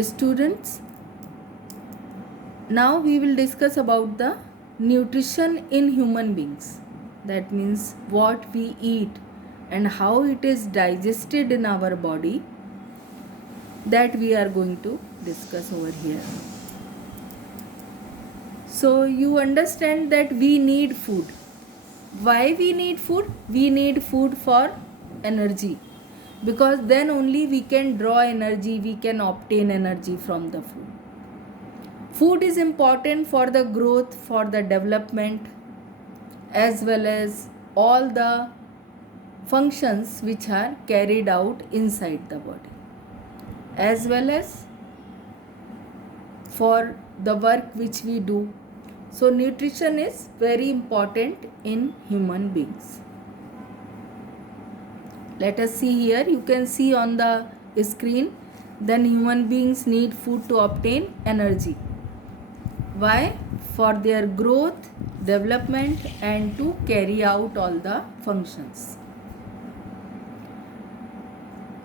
Students, now we will discuss about the nutrition in human beings. That means what we eat and how it is digested in our body, that we are going to discuss over here. So you understand that we need food. Why we need food? We need food for energy, because then only we can draw energy, we can obtain energy from the food. Food is important for the growth, for the development, as well as all the functions which are carried out inside the body, as well as for the work which we do. So nutrition is very important in human beings. Let us see here. You can see on the screen, then human beings need food to obtain energy. Why? For their growth, development, and to carry out all the functions.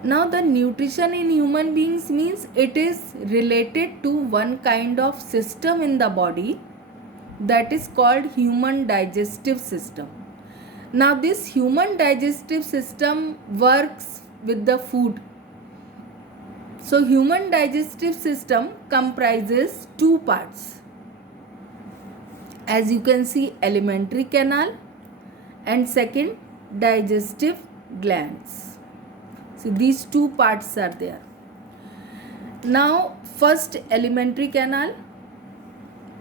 Now the nutrition in human beings means it is related to one kind of system in the body that is called human digestive system. Now this human digestive system works with the food. So human digestive system comprises two parts. As you can see, alimentary canal and second, digestive glands. So these two parts are there. Now first, alimentary canal.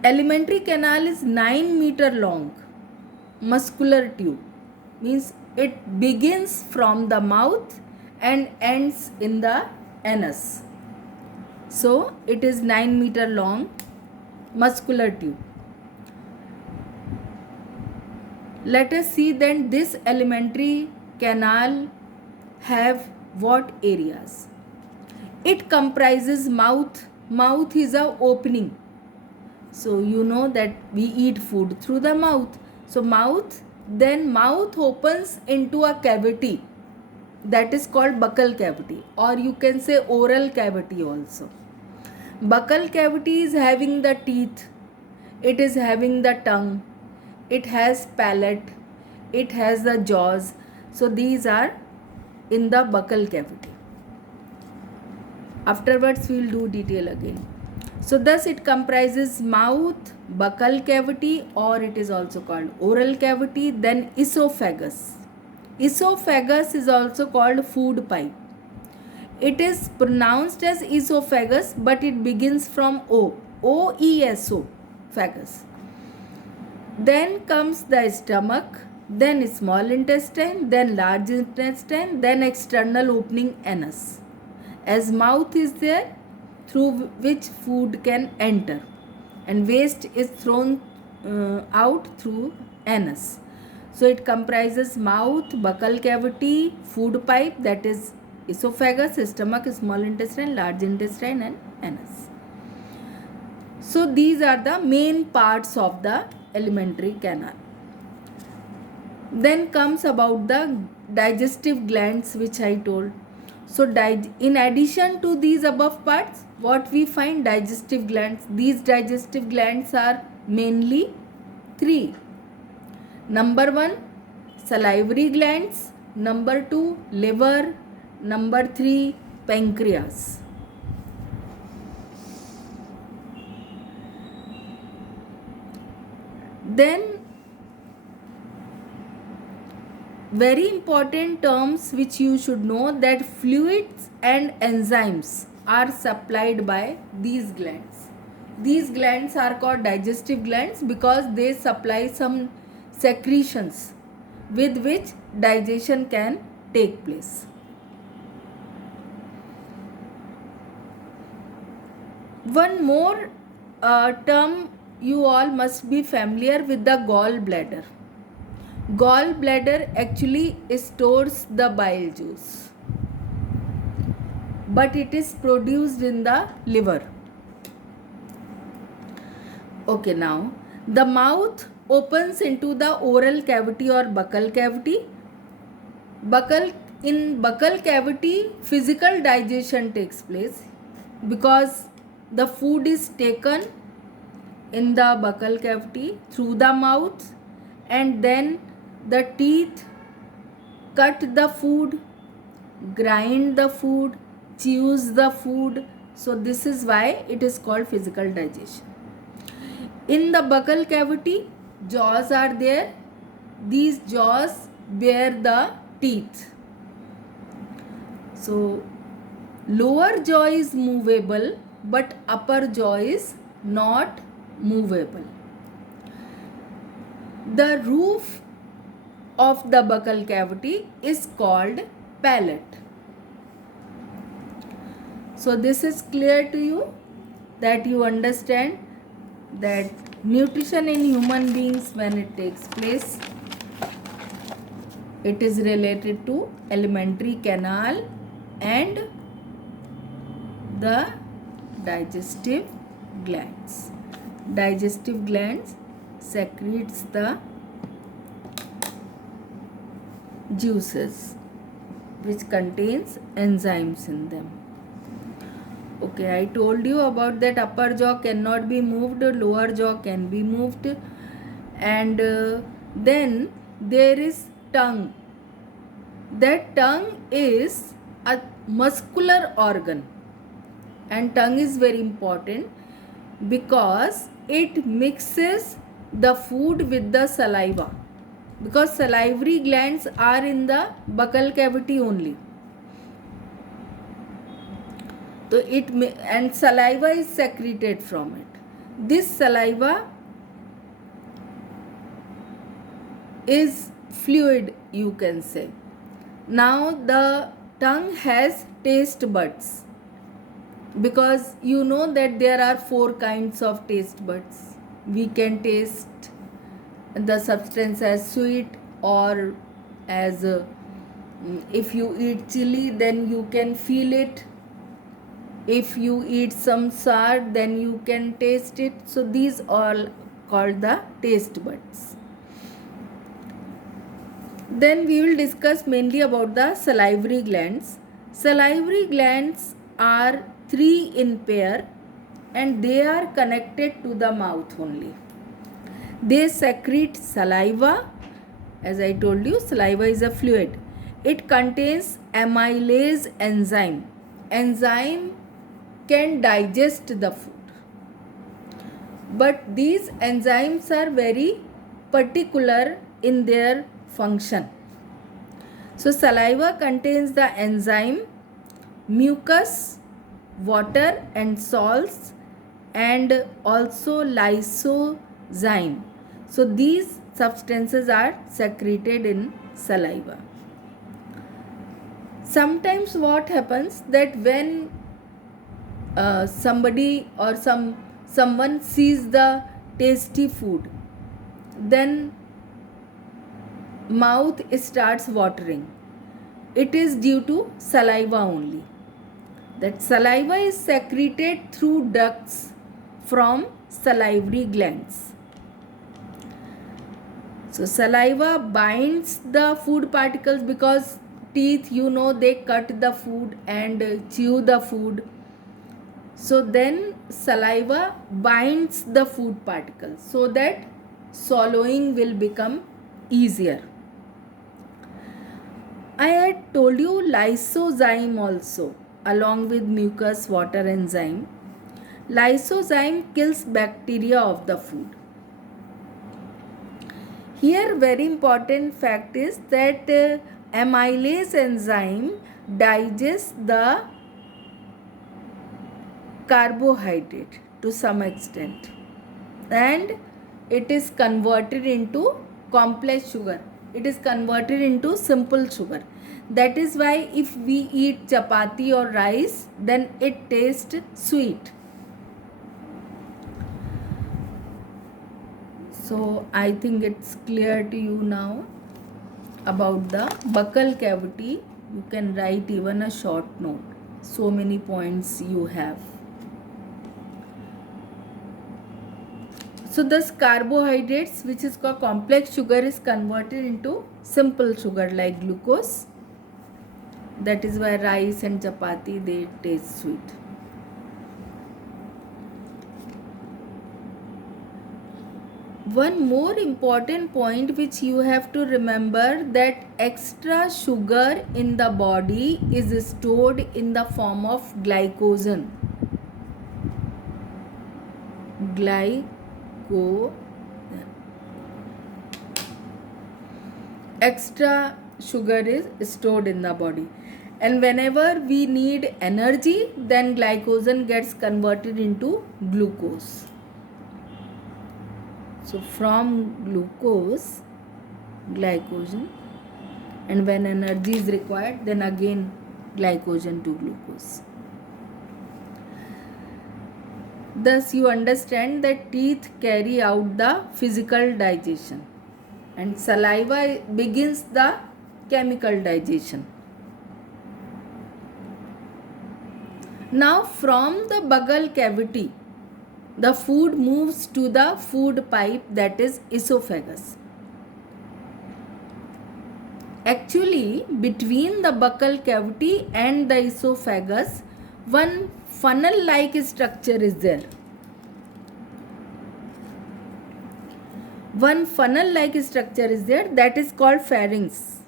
Alimentary canal is 9 meter long muscular tube, means it begins from the mouth and ends in the anus. So it is 9 meter long muscular tube. Let us see then this alimentary canal have what areas. It comprises mouth. Mouth is a opening. So you know that we eat food through the mouth. So mouth, then mouth opens into a cavity that is called buccal cavity, or you can say oral cavity also. Buccal cavity is having the teeth, it is having the tongue, it has palate, it has the jaws. So these are in the buccal cavity. Afterwards we will do detail again. So thus it comprises mouth, buccal cavity, or it is also called oral cavity, then esophagus. Esophagus is also called food pipe. It is pronounced as esophagus, but it begins from O. O-E-S-O, phagus. Then comes the stomach, then small intestine, then large intestine, then external opening anus. As mouth is there, through which food can enter, and waste is thrown out through anus. So it comprises mouth, buccal cavity, food pipe, that is esophagus, stomach, small intestine, large intestine, and anus. So these are the main parts of the alimentary canal. Then comes about the digestive glands, which I told. So in addition to these above parts, what we find? Digestive glands. These digestive glands are mainly three. Number 1, salivary glands. Number 2, liver. Number 3, pancreas. Then very important terms which you should know, that fluids and enzymes are supplied by these glands. These glands are called digestive glands because they supply some secretions with which digestion can take place. One more term you all must be familiar with, the gallbladder. Gallbladder actually stores the bile juice, but it is produced in the liver. Okay, now the mouth opens into the oral cavity or buccal cavity. In buccal cavity, physical digestion takes place. because the food is taken in the buccal cavity through the mouth, and then the teeth cut the food, grind the food, chews the food. So this is why it is called physical digestion. In the buccal cavity, jaws are there. These jaws bear the teeth. So lower jaw is movable, but upper jaw is not movable. The roof of the buccal cavity is called palate. So this is clear to you, that you understand that nutrition in human beings, when it takes place, it is related to alimentary canal and the digestive glands. Digestive glands secretes the juices which contains enzymes in them. Okay, I told you about that upper jaw cannot be moved, lower jaw can be moved, and then there is tongue. That tongue is a muscular organ, and tongue is very important because it mixes the food with the saliva, because salivary glands are in the buccal cavity only. So and saliva is secreted from it. This saliva is fluid, you can say. Now the tongue has taste buds, because you know that there are 4 kinds of taste buds. We can taste the substance as sweet, or as if you eat chili, then you can feel it. If you eat some sour, then you can taste it. So these all called the taste buds. Then we will discuss mainly about the salivary glands. Salivary glands are 3 in pair, and they are connected to the mouth only. They secrete saliva. As I told you, saliva is a fluid. It contains amylase enzyme. Enzyme can digest the food, but these enzymes are very particular in their function. So saliva contains the enzyme, mucus, water and salts, and also lysozyme. So these substances are secreted in saliva. Sometimes what happens, that when somebody or someone sees the tasty food, then mouth starts watering. It is due to saliva only. That saliva is secreted through ducts from salivary glands. So saliva binds the food particles, because teeth, you know, they cut the food and chew the food. So then saliva binds the food particles so that swallowing will become easier. I had told you lysozyme also, along with mucus, water, enzyme. Lysozyme kills bacteria of the food. Here very important fact is that amylase enzyme digests the carbohydrate to some extent, and it is converted into complex sugar. It is converted into simple sugar. That is why if we eat chapati or rice, then it tastes sweet. So I think it's clear to you now about the buccal cavity. You can write even a short note. So many points you have. So thus carbohydrates, which is called complex sugar, is converted into simple sugar like glucose. That is why rice and chapati, they taste sweet. one more important point which you have to remember, that extra sugar in the body is stored in the form of glycogen. Extra sugar is stored in the body, and whenever we need energy, then glycogen gets converted into glucose. So from glucose, glycogen, and when energy is required, then again glycogen to glucose. Thus you understand that teeth carry out the physical digestion and saliva begins the chemical digestion. Now from the buccal cavity, the food moves to the food pipe, that is esophagus. Actually, between the buccal cavity and the esophagus, one funnel-like structure is there. One funnel-like structure is there, that is called pharynx.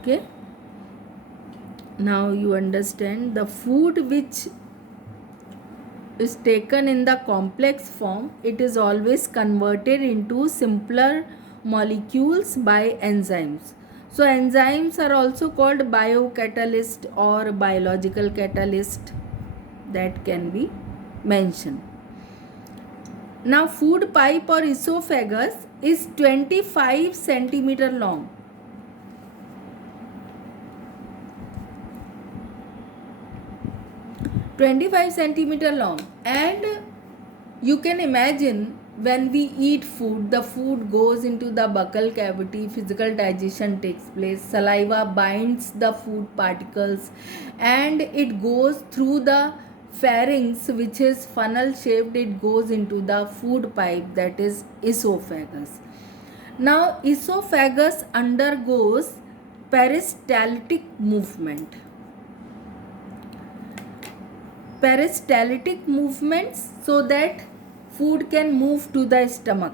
Okay. Now you understand the food which is taken in the complex form, it is always converted into simpler molecules by enzymes. So enzymes are also called biocatalyst or biological catalyst, that can be mentioned. Now food pipe or esophagus is 25 centimeter long. centimeter long, and you can imagine when we eat food, the food goes into the buccal cavity, physical digestion takes place, saliva binds the food particles and it goes through the pharynx, which is funnel shaped, it goes into the food pipe, that is esophagus. Now esophagus undergoes peristaltic movement. Peristaltic movements, so that food can move to the stomach.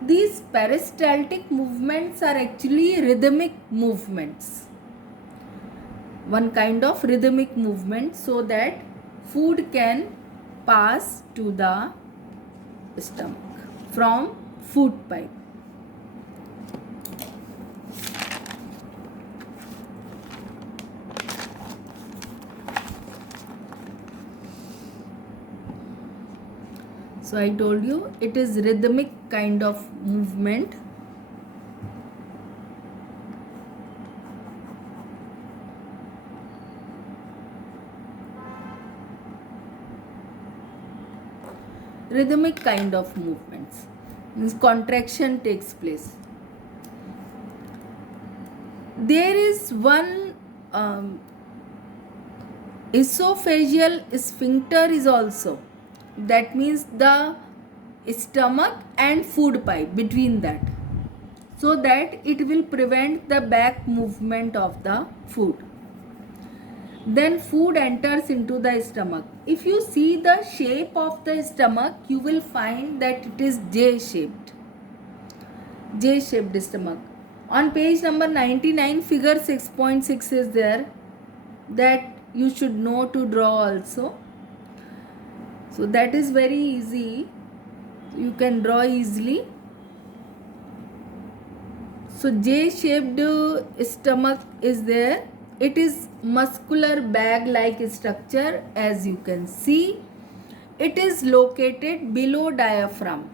These peristaltic movements are actually rhythmic movements. One kind of rhythmic movement, so that food can pass to the stomach from food pipe. So I told you it is rhythmic kind of movement. Rhythmic kind of movements, means contraction takes place. There is one esophageal sphincter is also, that means the stomach and food pipe, between that, so that it will prevent the back movement of the food. Then food enters into the stomach. If you see the shape of the stomach, you will find that it is J-shaped. J-shaped stomach. On page number 99, figure 6.6 is there, that you should know to draw also. So that is very easy. You can draw easily. So J-shaped stomach is there. It is muscular bag-like structure, as you can see. It is located below diaphragm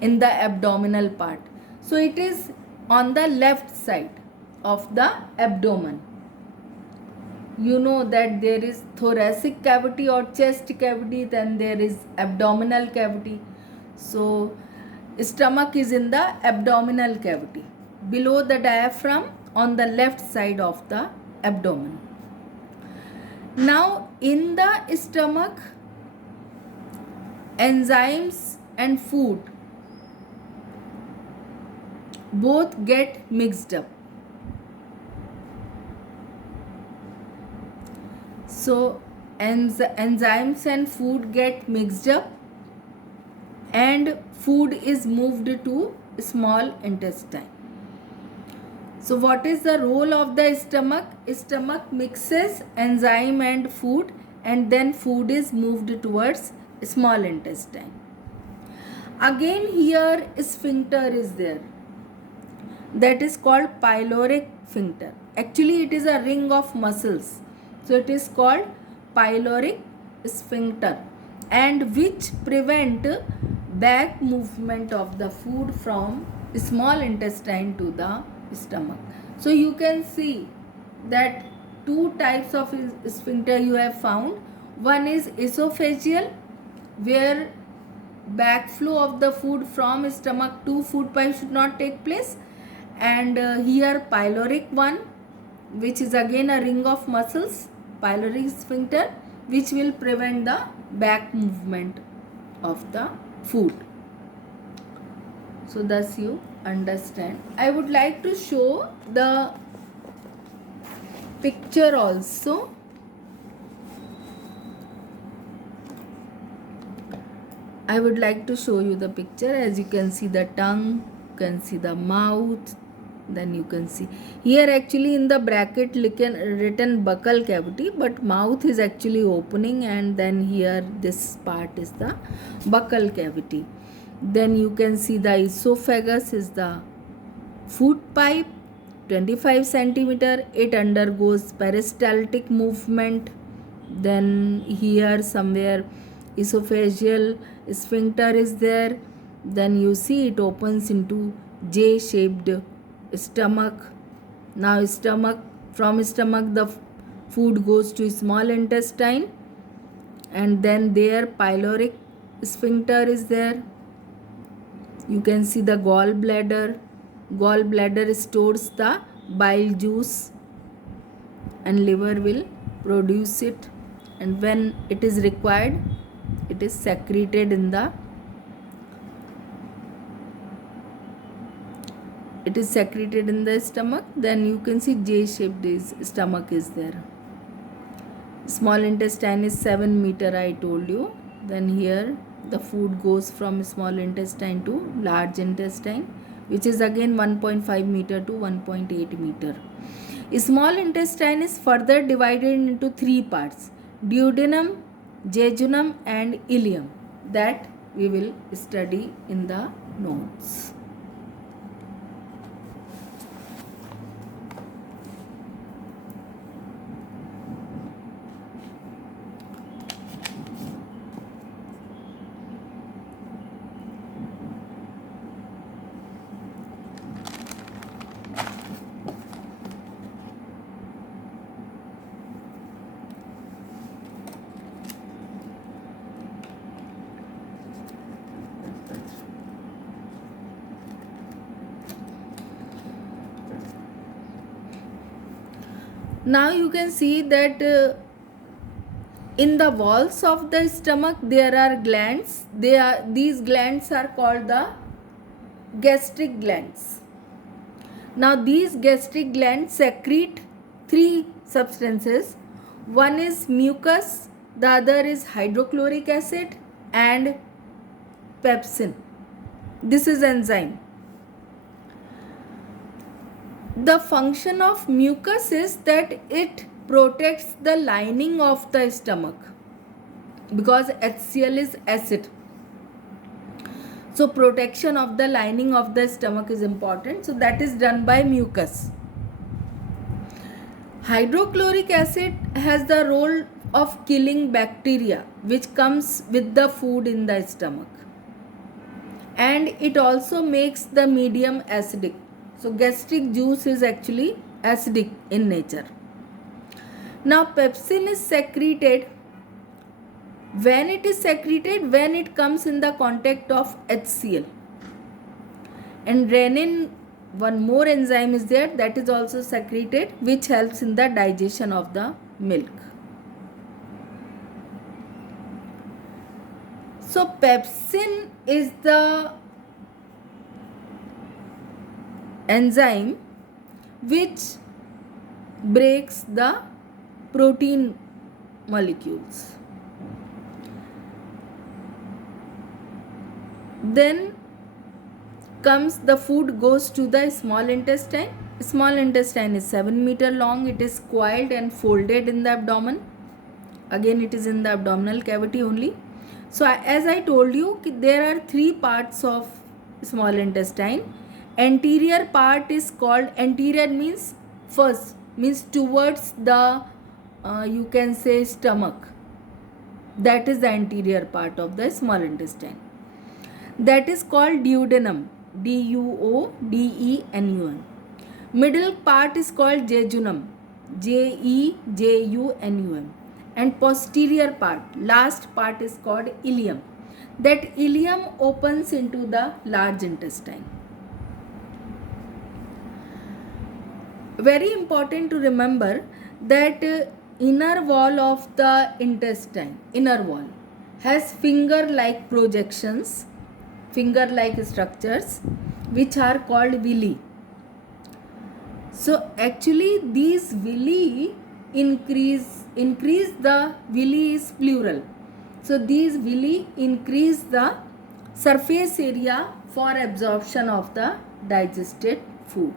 in the abdominal part. So it is on the left side of the abdomen. You know that there is thoracic cavity or chest cavity, then there is abdominal cavity. So stomach is in the abdominal cavity, below the diaphragm, on the left side of the abdomen. Now in the stomach, enzymes and food both get mixed up. So enzymes and food get mixed up and food is moved to small intestine. So what is the role of the stomach? Stomach mixes enzyme and food, and then food is moved towards small intestine. Again here sphincter is there, that is called pyloric sphincter. Actually it is a ring of muscles, so it is called pyloric sphincter, and which prevent back movement of the food from small intestine to the stomach. So you can see that two types of sphincter you have found. One is esophageal, where backflow of the food from stomach to food pipe should not take place, and here pyloric one, which is again a ring of muscles, pyloric sphincter, which will prevent the back movement of the food. So thus you understand. I would like to show the picture also. I would like to show you the picture. As you can see the tongue, you can see the mouth, then you can see here actually in the bracket written buccal cavity, but mouth is actually opening, and then here this part is the buccal cavity. Then you can see the esophagus is the food pipe, 25 centimeter. It undergoes peristaltic movement. Then here somewhere esophageal sphincter is there. Then you see it opens into J-shaped stomach. Now from stomach the food goes to small intestine, and then there pyloric sphincter is there. You can see the gallbladder. Gallbladder stores the bile juice and liver will produce it, and when it is required it is secreted in the stomach. Then you can see J-shaped stomach is there. Small intestine is 7 meter, I told you. Then here the food goes from small intestine to large intestine, which is again 1.5 meter to 1.8 meter. Small intestine is further divided into three parts: duodenum, jejunum and ileum, that we will study in the notes. Now you can see that in the walls of the stomach there are glands. These glands are called the gastric glands. Now these gastric glands secrete three substances. One is mucus, the other is hydrochloric acid and pepsin. This is enzyme. The function of mucus is that it protects the lining of the stomach, because HCl is acid. So protection of the lining of the stomach is important. So that is done by mucus. Hydrochloric acid has the role of killing bacteria which comes with the food in the stomach, and it also makes the medium acidic. So gastric juice is actually acidic in nature. Now pepsin is secreted. When it is secreted, when it comes in the contact of HCl. And renin, one more enzyme is there, that is also secreted, which helps in the digestion of the milk. So, So, pepsin is the, enzyme which breaks the protein molecules. Then comes the food goes to the small intestine. Small intestine is 7 meter long. It is coiled and folded in the abdomen. Again, it is in the abdominal cavity only. So as I told you, there are three parts of small intestine. Anterior part is called, anterior means first, means towards the you can say stomach. That is the anterior part of the small intestine. That is called duodenum. Duodenum. Middle part is called jejunum. Jejunum. And posterior part, last part is called ileum. That ileum opens into the large intestine. Very important to remember that inner wall of the intestine, inner wall, has finger-like projections, finger-like structures, which are called villi. So actually these villi increase the, villi is plural. So these villi increase the surface area for absorption of the digested food.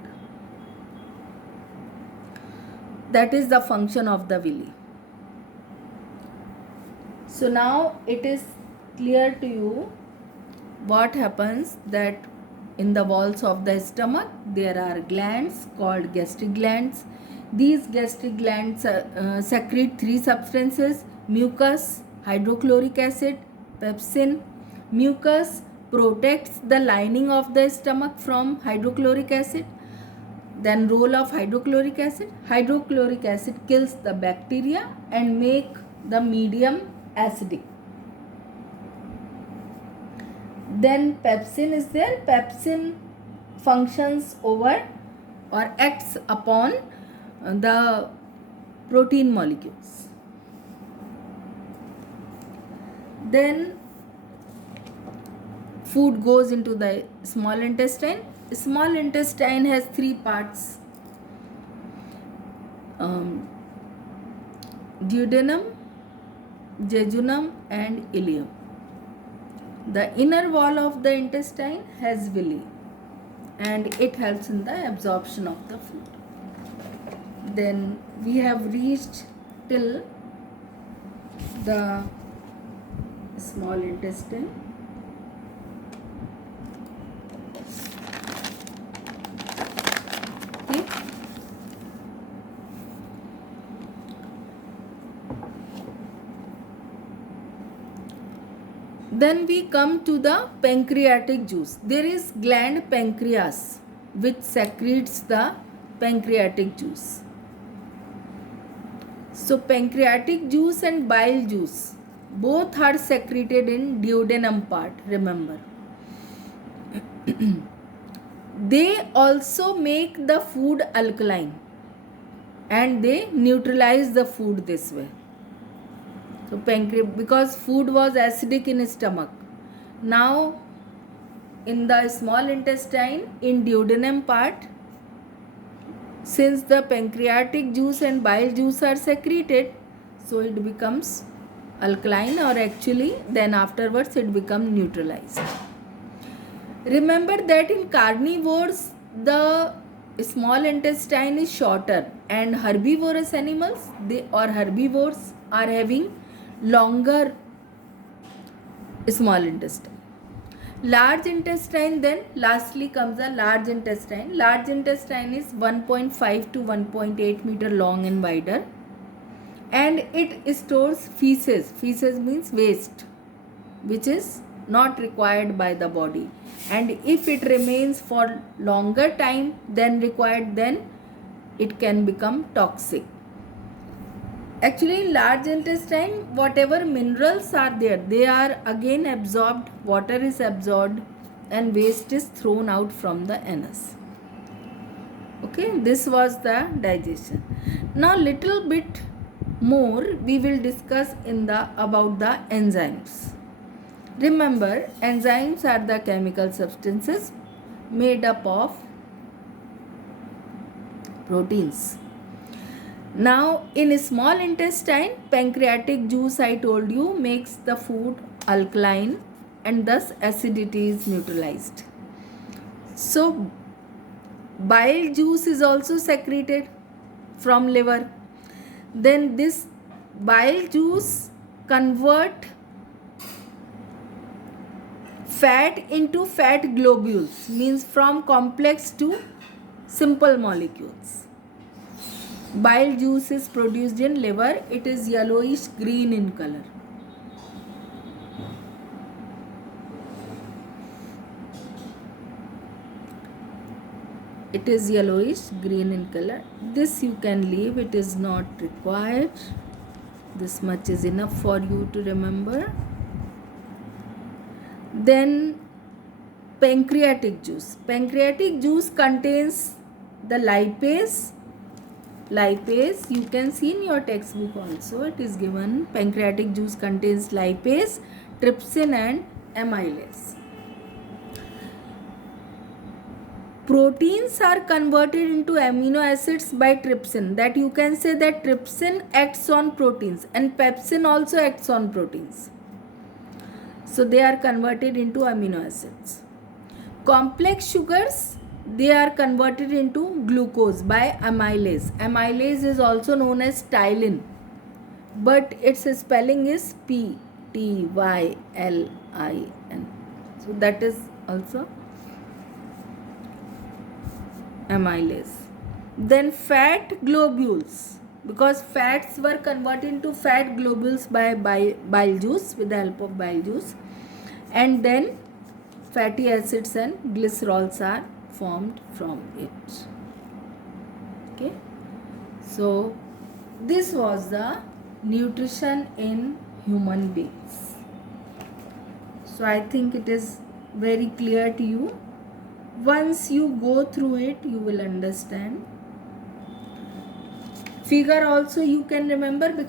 That is the function of the villi. So now it is clear to you what happens, that in the walls of the stomach there are glands called gastric glands. These gastric glands secrete three substances: mucus, hydrochloric acid, pepsin. Mucus protects the lining of the stomach from hydrochloric acid. Then role of hydrochloric acid. Hydrochloric acid kills the bacteria and make the medium acidic. Then pepsin is there. Pepsin functions over or acts upon the protein molecules. Then food goes into the small intestine. Small intestine has three parts: duodenum, jejunum and ileum. The inner wall of the intestine has villi and it helps in the absorption of the food. Then we have reached till the small intestine. Okay. Then we come to the pancreatic juice. There is gland pancreas which secretes the pancreatic juice. So pancreatic juice and bile juice both are secreted in duodenum part, remember. They also make the food alkaline and they neutralize the food this way. So because food was acidic in stomach, now in the small intestine, in duodenum part, since the pancreatic juice and bile juice are secreted, so it becomes alkaline, or actually then afterwards it becomes neutralized. Remember that in carnivores the small intestine is shorter, and herbivorous animals herbivores are having longer small intestine. Large intestine, then lastly comes the large intestine. Large intestine is 1.5 to 1.8 meter long and wider, and it stores feces. Feces means waste, which is not required by the body, and if it remains for longer time than required, then it can become toxic. Actually, in large intestine, whatever minerals are there, they are again absorbed, water is absorbed and waste is thrown out from the anus. Okay, this was the digestion. Now little bit more we will discuss about the enzymes. Remember, enzymes are the chemical substances made up of proteins. Now in small intestine, pancreatic juice, I told you, makes the food alkaline and thus acidity is neutralized. So bile juice is also secreted from liver. Then this bile juice convert fat into fat globules, means from complex to simple molecules. Bile juice is produced in liver. It is yellowish green in color. It is yellowish green in color. This you can leave, it is not required. This much is enough for you to remember. Then pancreatic juice. Pancreatic juice contains the lipase. Lipase, you can see in your textbook also, it is given. Pancreatic juice contains lipase, trypsin and amylase. Proteins are converted into amino acids by trypsin. That you can say that trypsin acts on proteins and pepsin also acts on proteins. So they are converted into amino acids. Complex sugars, they are converted into glucose by amylase. Amylase is also known as ptyalin, but its spelling is Ptylin. So that is also amylase. Then fat globules, because fats were converted into fat globules by bile juice, with the help of bile juice, and then fatty acids and glycerols are formed from it. Okay, so this was the nutrition in human beings. So I think it is very clear to you. Once you go through it, you will understand. Figure also you can remember, because